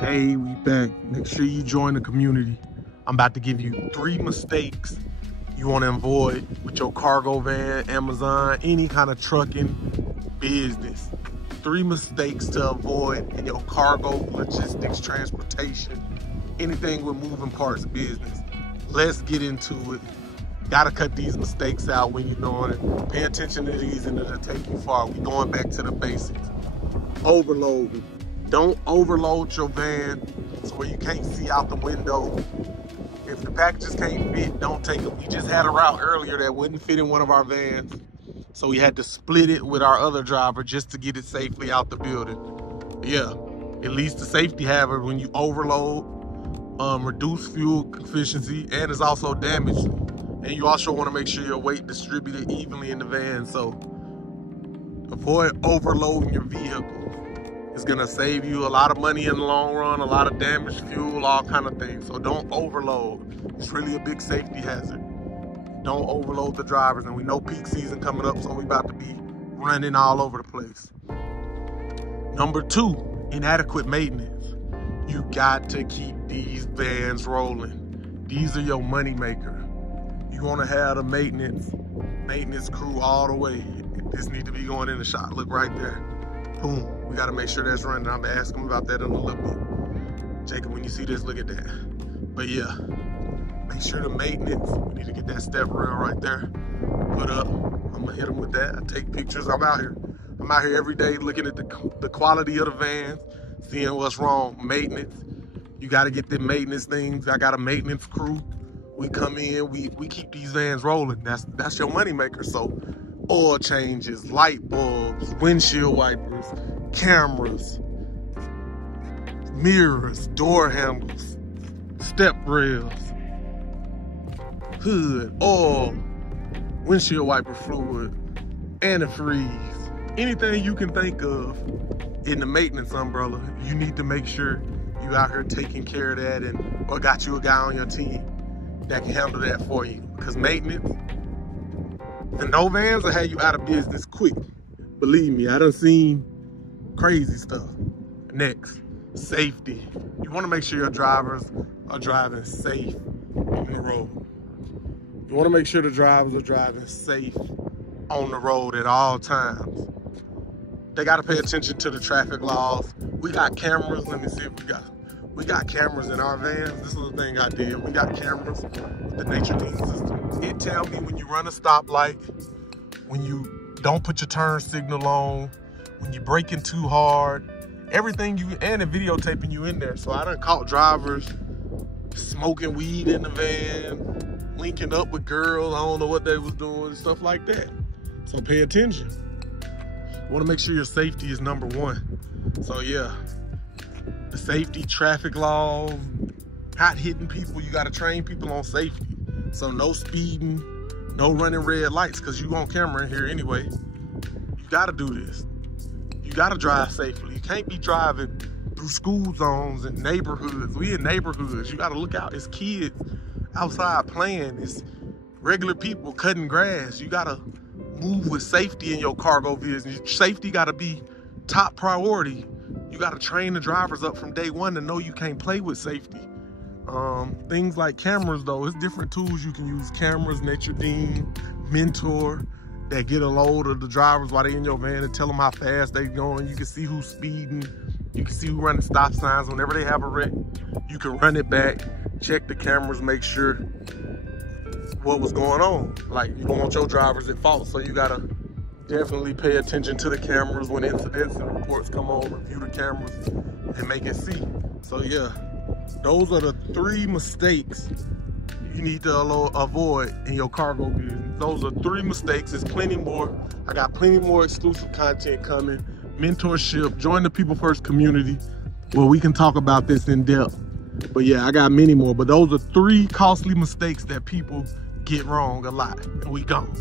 Hey, we back. Make sure you join the community. I'm about to give you 3 mistakes you want to avoid with your cargo van, Amazon, any kind of trucking business. 3 mistakes to avoid in your cargo, logistics, transportation, anything with moving parts business. Let's get into it. Gotta cut these mistakes out when you're doing it. Pay attention to these and it'll take you far. We're going back to the basics. Overloading. Don't overload your van so where you can't see out the window. If the packages can't fit, don't take them. We just had a route earlier that wouldn't fit in one of our vans, so we had to split it with our other driver just to get it safely out the building. Yeah, it leads to safety hazard when you overload, reduce fuel efficiency, and it's also damaged. And you also want to make sure your weight distributed evenly in the van, so avoid overloading your vehicle. It's gonna save you a lot of money in the long run, a lot of damaged fuel, all kind of things. So don't overload. It's really a big safety hazard. Don't overload the drivers. And we know peak season coming up, so we about to be running all over the place. Number 2, inadequate maintenance. You got to keep these vans rolling. These are your money maker. You wanna have the maintenance crew all the way. This need to be going in the shop. Look right there. Boom. We got to make sure that's running. I'm going to ask him about that in a little bit. Jacob, when you see this, look at that. But yeah, make sure the maintenance, we need to get that step rail right there put up. I'm going to hit him with that. I take pictures. I'm out here every day looking at the quality of the vans, seeing what's wrong. Maintenance. You got to get the maintenance things. I got a maintenance crew. We come in, we keep these vans rolling. That's your money maker. So oil changes, light bulbs, windshield wipers, cameras, mirrors, door handles, step rails, hood, oil, windshield wiper fluid, antifreeze, anything you can think of in the maintenance umbrella, you need to make sure you out here taking care of that or got you a guy on your team that can handle that for you. Because maintenance, the no vans will have you out of business quick. Believe me, I done seen crazy stuff. Next, safety. You want to make sure your drivers are driving safe on the road. You want to make sure the drivers are driving safe on the road at all times. They got to pay attention to the traffic laws. We got cameras. Let me see if we got cameras in our vans. This is the thing I did. We got cameras with the nature dean system. It tell me when you run a stoplight, when you don't put your turn signal on, when you're braking too hard, everything and it videotaping you in there. So I done caught drivers smoking weed in the van, linking up with girls, I don't know what they was doing, stuff like that. So pay attention. You wanna make sure your safety is number 1. So yeah, the safety, traffic laws, not hitting people. You gotta train people on safety. So no speeding, no running red lights, because you on camera in here anyway. You gotta do this. You gotta drive safely. You can't be driving through school zones and neighborhoods. We in neighborhoods. You gotta look out. It's kids outside playing. It's regular people cutting grass. You gotta move with safety in your cargo business. Safety gotta be top priority. You gotta train the drivers up from day 1 to know you can't play with safety. Things like cameras though, it's different tools you can use. Cameras, Nature Dean, Mentor, that get a load of the drivers while they in your van and tell them how fast they going. You can see who's speeding. You can see who running stop signs. Whenever they have a wreck, you can run it back, check the cameras, make sure what was going on. Like, you don't want your drivers at fault, so you gotta definitely pay attention to the cameras when incidents and reports come on, review the cameras and make it see. So yeah, those are the 3 mistakes you need to avoid in your cargo business. Those are 3 mistakes. There's plenty more. I got plenty more exclusive content coming. Mentorship, join the People First community where we can talk about this in depth. But yeah, I got many more. But those are 3 costly mistakes that people get wrong a lot. And we gone.